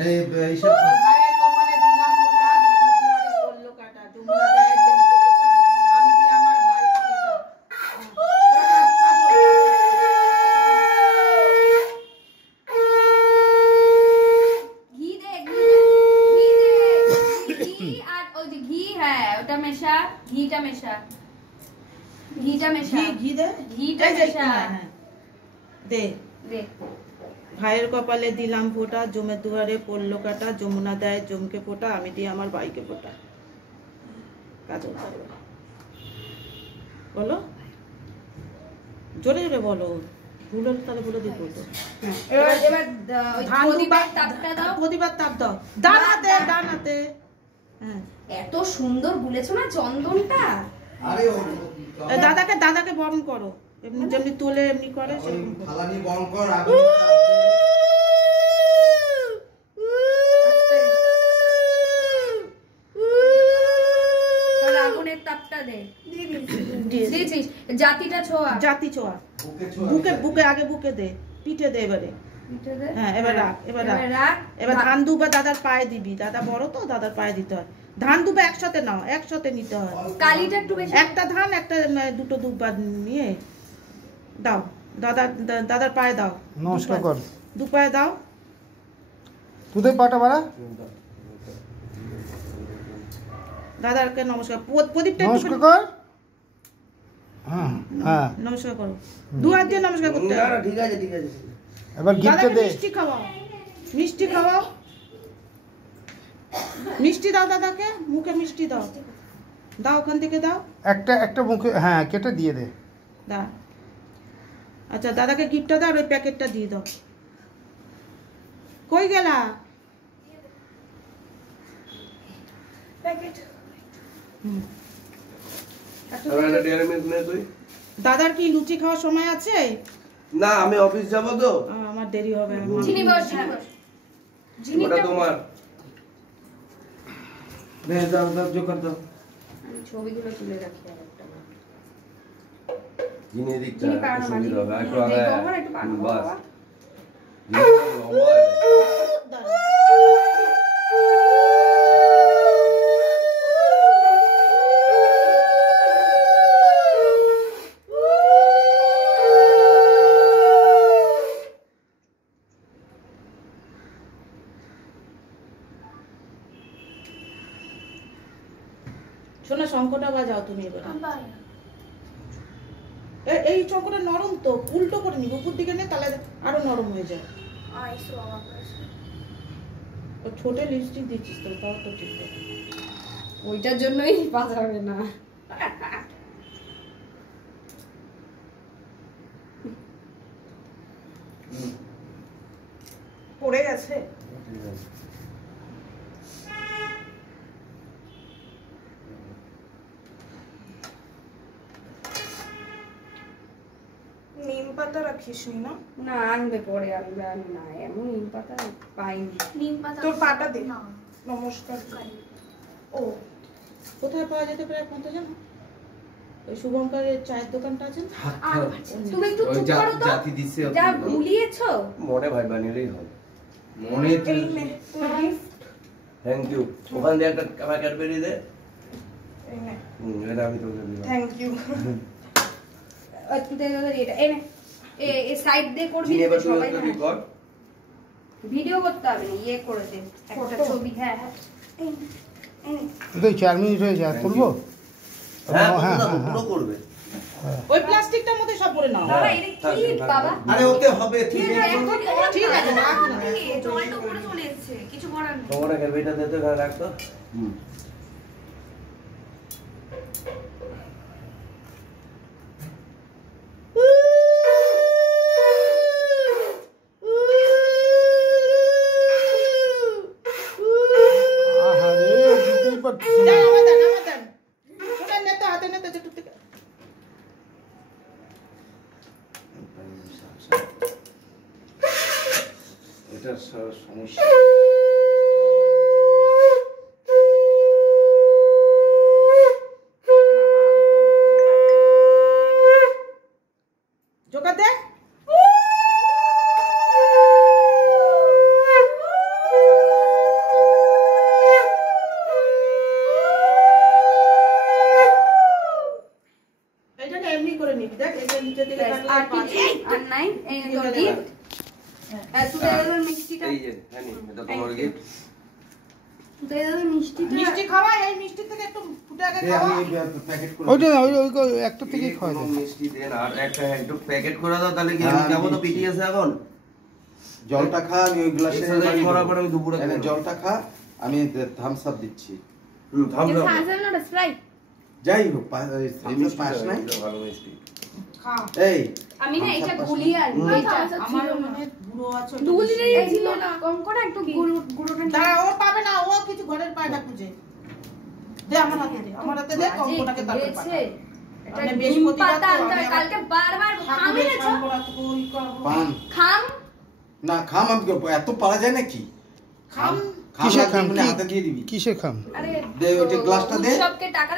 এই এইসব ভাইয়ের কপালে দিলাম ফোঁটা, জমিজুয়ারে পড়লো কাটা, যমুনা দেয় জমকে ফোঁটা, আমি দিই আমার ভাইকে ফোঁটা। ঘি দে, ঘি আর ওই যে ঘি, হ্যাঁ ওটা মেশা, ঘিটা মেশা, ঘিটা মেশা, ঘি দে, ঘিটা এই যে, মেশা, হ্যাঁ, দে। দে। ভাইয়ের কপালে দিলাম ফোঁটা, জমের দুয়ারে পড়লো কাটা, যমুনা দেয় জমকে ফোঁটা, আমি দিই আমার ভাইকে ফোঁটা। কাজল পারবে, বলো জোরে জোরে বলো, ভুল হলে তাহলে বলে দিব তো। এবার ওই ধান প্রদীপের তাপটা দাও। প্রদীপের তাপ দাও, ডান হাতে, ডান হাতে। হ্যাঁ, এত সুন্দর গুলেছো না চন্দনটা। আরে দাদাকে দাদাকে বরণ করো, এমনি যেমনি তোলে এমনি করে সেরকম করো। থালা নিয়ে বন্ধ কর আগুন। তাহলে আগুনের তাপটা দে। দিয়েছিস। জাতিটা ছোঁয়া। জাতি ছোঁয়া, বুকে ছোঁয়া। বুকে বুকে আগে বুকে দে, পিঠে দে এবারে। পিঠে দে। হ্যাঁ এবার রাখ, এবার রাখ। রাখ। এবার ধান দুবা দাদার পায়ে দিবি, দাদা বড় তো দাদার পায়ে দিতে হয়। ধান দুবা একসাথে নাও, একসাথে নিতে হয়। কালিটা একটু বেশি। একটা ধান একটা দুটো দুবা নিয়ে দাও, দাদার পায়ে দাও। নমস্কার কর, দু পায়ে দাও। তোদের পাটা বাড়া। দাদাকে নমস্কার, প্রদীপটা নমস্কার একটু কর। হ্যাঁ হ্যাঁ, নমস্কার করো, দু হাত দিয়ে নমস্কার করতে না হয়। না ঠিক আছে ঠিক আছে। এবার গিফটটা দাদাকে দে। মিষ্টি খাওয়াও, মিষ্টি খাওয়াও, মিষ্টি দাও দাদাকে, মুখে মিষ্টি দাও, দাও ওখান থেকে দাও। একটা একটা মুখে, হ্যাঁ কেটে দিয়ে দে। দা, আচ্ছা দাদাকে গিফটটা দাও আর ওই প্যাকেটটা দিয়ে দাও। কই গেলা? প্যাকেট। দাদার কি লুচি খাওয়ার সময় আছে? না আমি অফিস যাব তো। আমার দেরি হবে। চিনি বস, চিনি বস। ওটা চিনিটা তোমার। নে দাও দাও জোগাড় দাও। আমি ছবিগুলো তুলে রাখি আরেকটা। জিনিয়ে দিকটা চিনি পাওয়া না সুবিধা হবে একটু আগে। দেখো আমার একটু পানো বাস বাবা। শোনো শঙ্কটা বাজাও তুমি এবার। এই শঙ্কটা নরম তো, উল্টো করে নিব, উপর দিকে নে তাহলে আরো নরম হয়ে যায়। ও ছোট লিপস্টিক দিচ্ছিস তো, তাও তো ঠিক আছে। ওইটার জন্যই বাজাবে না। পড়ে গেছে। নিম পাতা রাখিস নি না? না আনবে পরে, আনবে, আমি না এমন নিম পাতা পাইনি। নিম পাতা তোর পাটা দে। না। নমস্কার। ও কোথায় পাওয়া যেতে পারে কোনটা জানো? ওই শুভঙ্করের চায়ের দোকানটা আছে না? তুমি একটু ওই চুপ করো তো। জাতি দিছে যা ভুলিয়েছো। মনে ভাই বানিলেই হবে। মনে এই নে তোর গিফট। Thank you. ওখান দিয়ে একটা আমার ক্যাডবেরি দে। এই নে, এটা আমি তোকে দিলাম। Thank you. এটা এনে এই সাইড দিয়ে করবি চিনি এবার সবাই তুই জানে। কর। ভিডিও করতে হবে না, ইয়ে করে দে একটা ছবি। হ্যাঁ হ্যাঁ তো 4 মিনিট হয়েছে, আর তুলবো? হ্যাঁ হ্যাঁ, পুরো হ্যাঁ, পুরো করবে। ওই প্লাস্টিকটার মধ্যে সব ভরে নাও। বাবা এটা কি বাবা? আরে ওতে হবে ঠিক আছে। ঠিক আছে রাখ না। জলটা উপরে চলে এসেছে, কিছু করার নেই। তোমার ক্যাডবেরিটা দে তো এখানে রাখ তো। আহারে, বুঝতেই পারছি না। দেন আমার দেন, আমার দেন। ওটা নে তো, হাতে নে তো যেটুক থেকে। এটা সমস্যা। জোগাড় দে। আর নাই এই তোর গিফট তুই দাদা মিষ্টিটা এই যে হ্যাঁ নি, এটা তোমার গিফট। তুই দাদা মিষ্টিটা মিষ্টি খাওয়া, এই মিষ্টি থেকে একটু ফুটে আগে এই খাওয়া। আমি প্যাকেট করে ওইটা না ওই একটা থেকেই খাওয়া কোনো যায়। মিষ্টি দেন আর একটা একটু প্যাকেট করে দাও, তাহলে কি আমি হ্যাঁ, যাবো তো মিষ্টি। পিটিএস এখন। জলটা খা, আমি ওই গ্লাসে এর সাথে খাওয়ার পর আমি দুপুরে এনে খাবো। জলটা খা, আমি থামস আপ দিচ্ছি। থাম দাও। ফাজল না স্প্রাইট যাই হোক এই মিষ্টি পাস নাই। এটা ভালো মিষ্টি। খা। এই আমি না thumbs up এটা পাস গুলি আর হুম। এটা আমার মনে বুড়ো আছে ওটা দুলি বেশি। ছিল না কম করে একটু গুঁড়োটা নিয়ে দাঁড়া, ও পাবে না, ও কিছু ঘরের পায়টা খুঁজে দে, আমার হাতে দে, আমার হাতে দে, কঙ্কটাকে তারপরে পাঠা। এটা মানে বেশ বৃহস্পতিবার পাতা তো আনতে আমি কালকে বারবার খাম ঠাকুরের এনেছো খাম করা তো ওই করবো। পান খাম না, খাম আমি করবো, এত পারা যায় নাকি? খাম খাম কিসের লাগবে খাম? মানে কি- হাতে দিয়ে দিবি। কিসের খাম? আরে দে ওইটা গ্লাসটা দে। সবকে টাকা